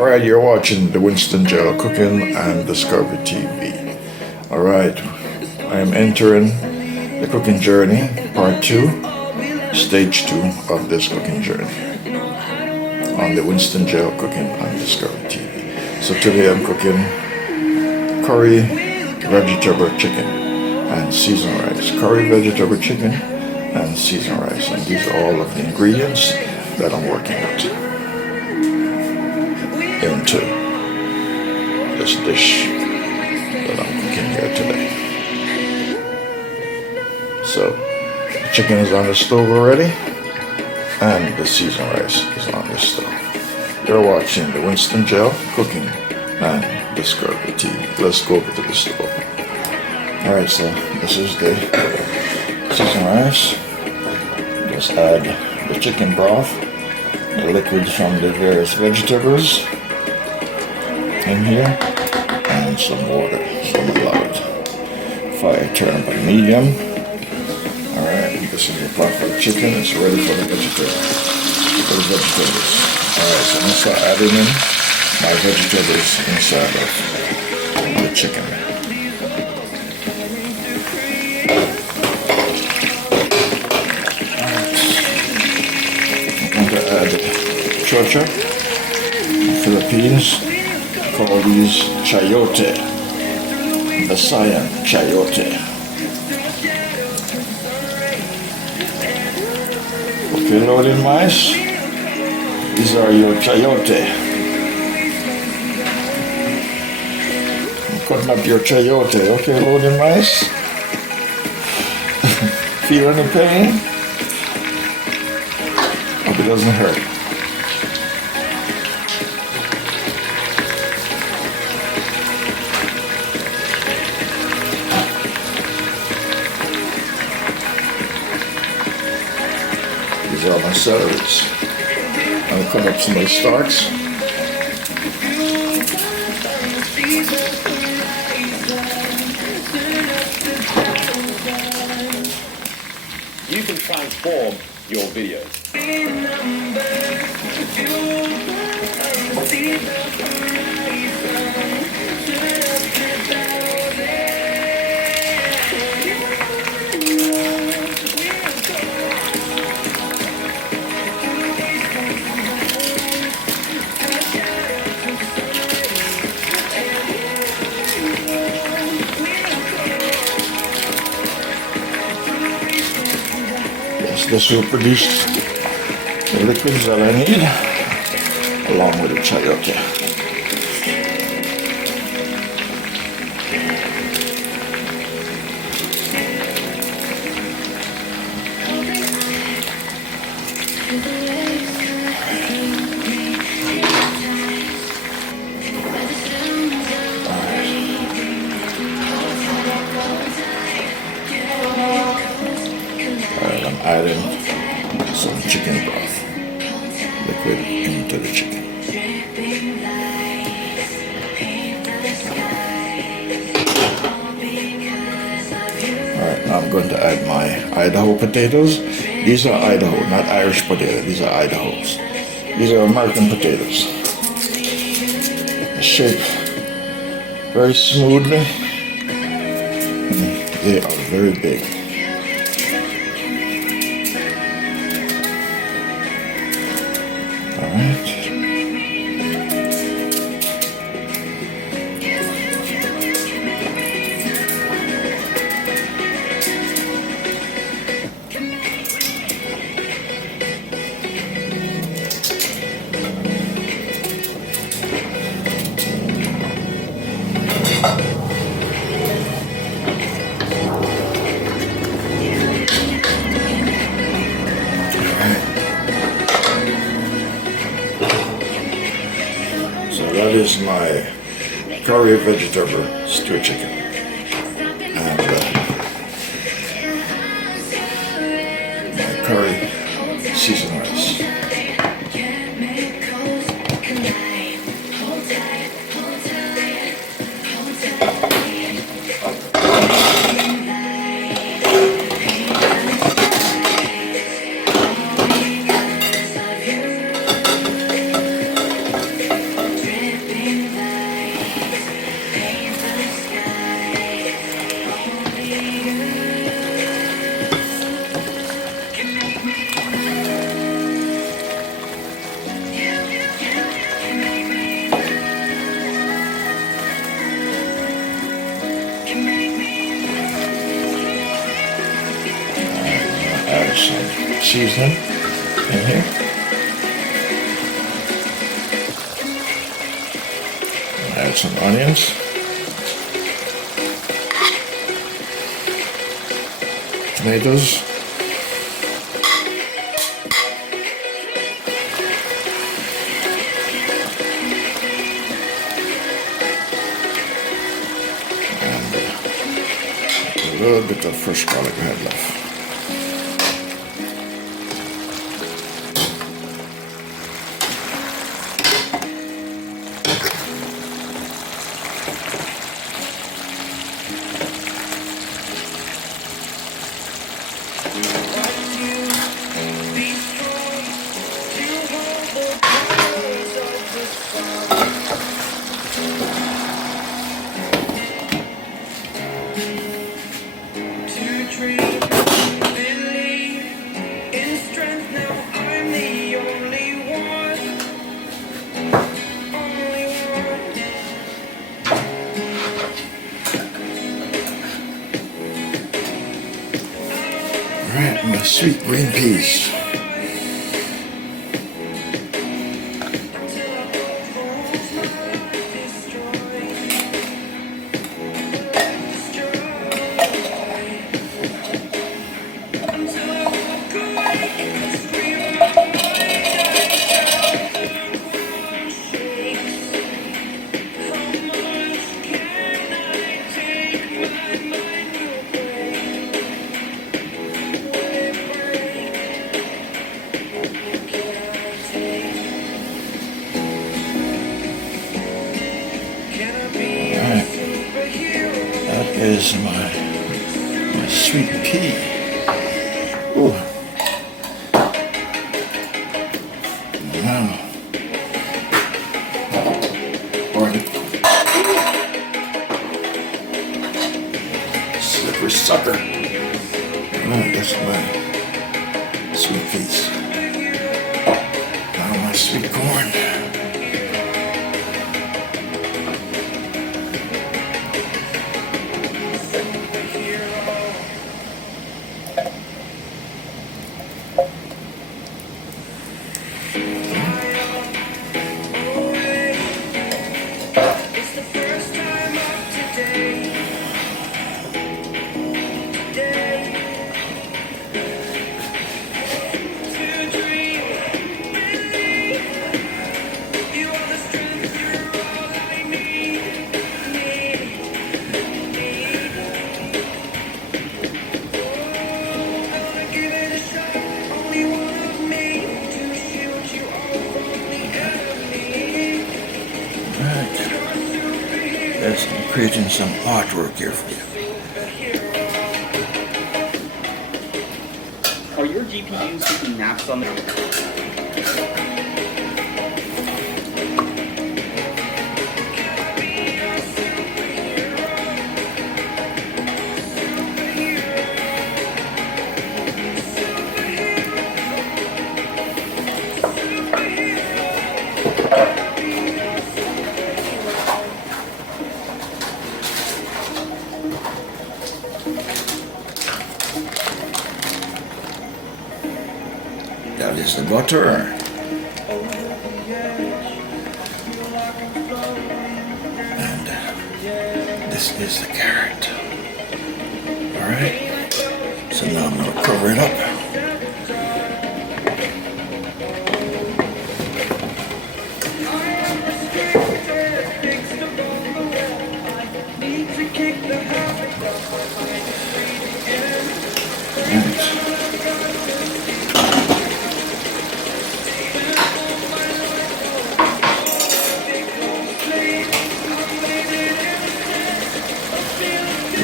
Alright, you're watching the Winston Gel Cooking and Discovery TV. Alright, I am entering the cooking journey, part 2, stage 2 of this cooking journey on the Winston Gel Cooking and Discovery TV. So today I'm cooking curry vegetable chicken and seasoned rice. Curry vegetable chicken and seasoned rice. And these are all of the ingredients that I'm working with into this dish that I'm cooking here today. So the chicken is on the stove already and the seasoned rice is on the stove. You're watching the Winston Gel Cooking and Discovery TV. Let's go over to the stove. Alright, so this is the seasoned rice. Just add the chicken broth, the liquid from the various vegetables in here, and some water, some allowed. Fire turn up on medium. Alright, this is the pot for the chicken. It's ready for the vegetables. Alright, so I'm going to start adding in my vegetables inside of the chicken. I'm going to add chocha, Philippines. Call these chayote, Visayan chayote. Okay, loading mice. These are your chayote. I'm cutting up your chayote. Okay, loading mice. Feel any pain? Hope it doesn't hurt. These are my celeries. I'm going to cut up some of the stalks. You can transform your videos. This will produce the liquids that I need, along with the chayote. Adding some chicken broth, liquid into the chicken. Alright, now I'm going to add my Idaho potatoes. These are Idaho, not Irish potatoes. These are Idahos. These are American potatoes. They shape very smoothly. And they are very big. Alright. That is my curry vegetable stew chicken and my curry seasoned rice. seasoning in here. Add some onions. Tomatoes. And a little bit of fresh garlic I had left. Alright, my sweet green peas. Is my sweet pea. Ooh. Wow. Slippery sucker. Alright, that's my sweet peas. Now my sweet corn. Yes, I'm creating some artwork here for you. Are your GPUs taking naps on the... That is the butter. And this is the carrot. Alright. So now I'm going to cover it up.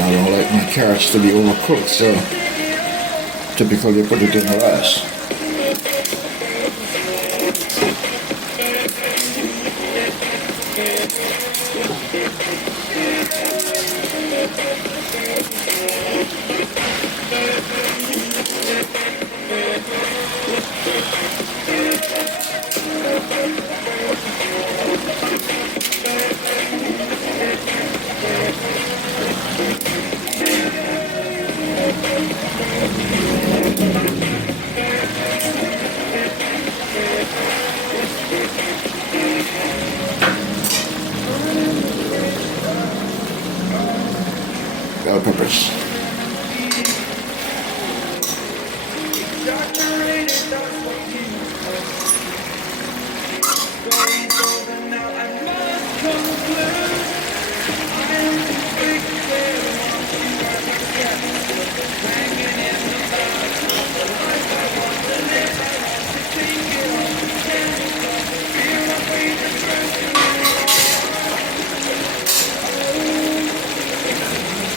I don't like my carrots to be overcooked, so typically put it in rice.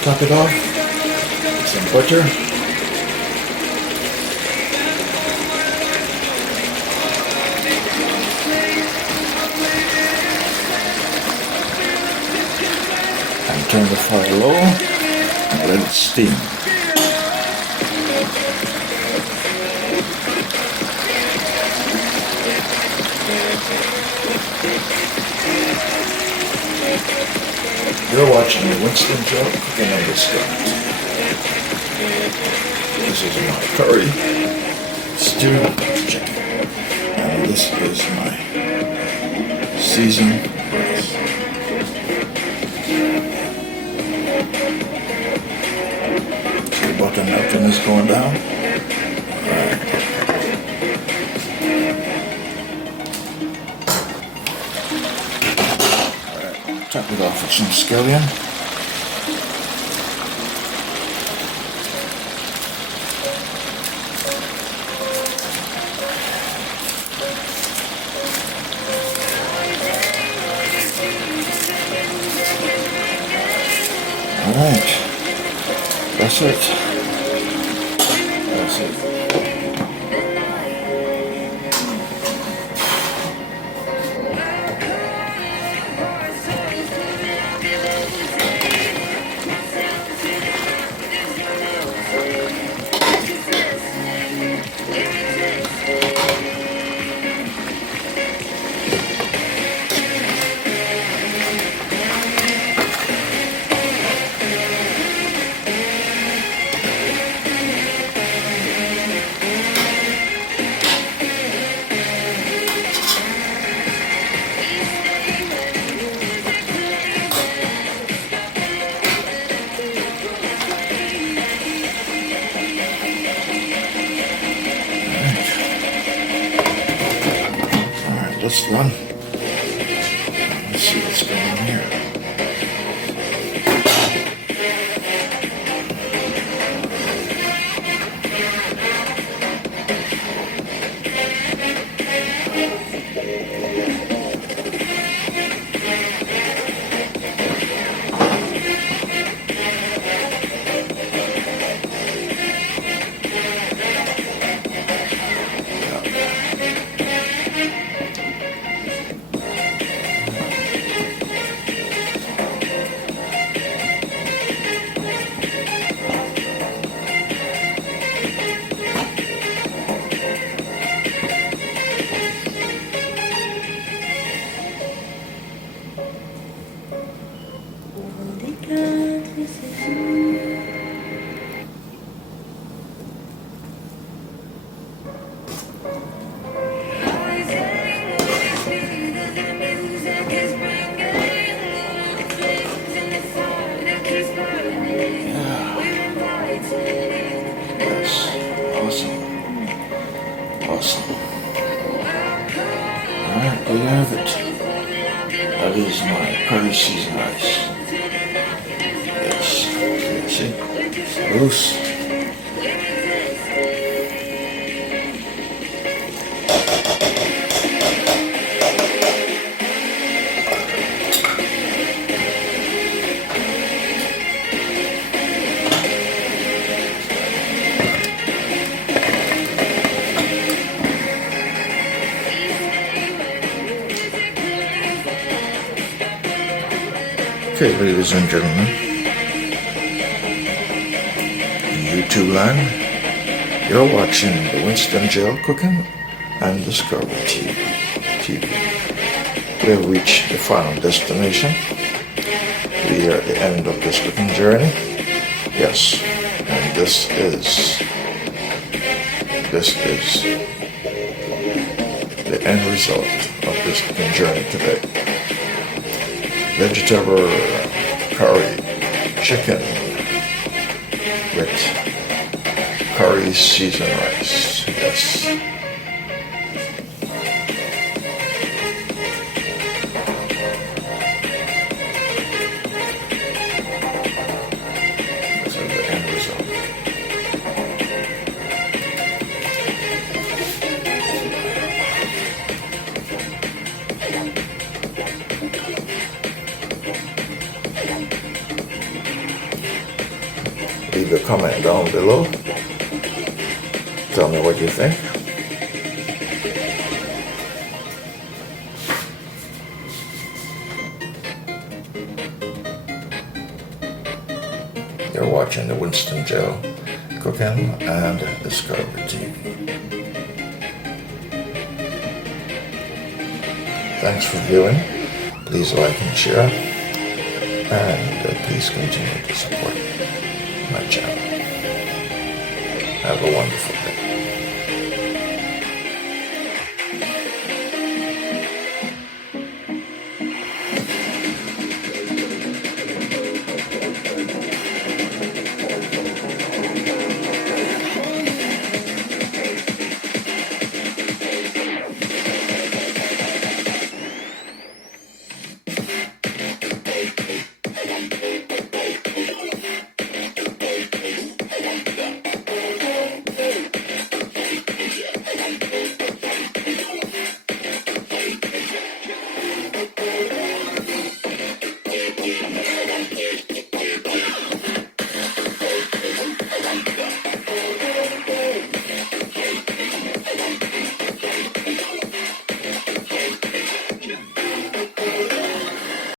top it off with some butter. And turn the fire low and let it steam. You're watching the Winston Joe Cooking on the Stove. This is my curry stew chicken. And this is my seasoned rice. See the butter melting is going down? Alright. Top it off with some scallion. Alright, that's it. That's it. Let's run. Let's see what's going on here. Awesome. Alright, there you have it. That is my curry seasoned rice. Yes. See? Loose. Okay, ladies and gentlemen, in YouTube land, you're watching the Winston Jail Cooking and Discovery TV. We have reached the final destination. We are at the end of this cooking journey. Yes, and this is the end result of this cooking journey today. Vegetable curry chicken with curry seasoned rice. Yes. This is the end result. leave a comment down below. Tell me what you think. You're watching the Winston Joe Cooking and Discovery TV. Thanks for viewing. Please like and share. And please continue to support my channel. Have a wonderful day.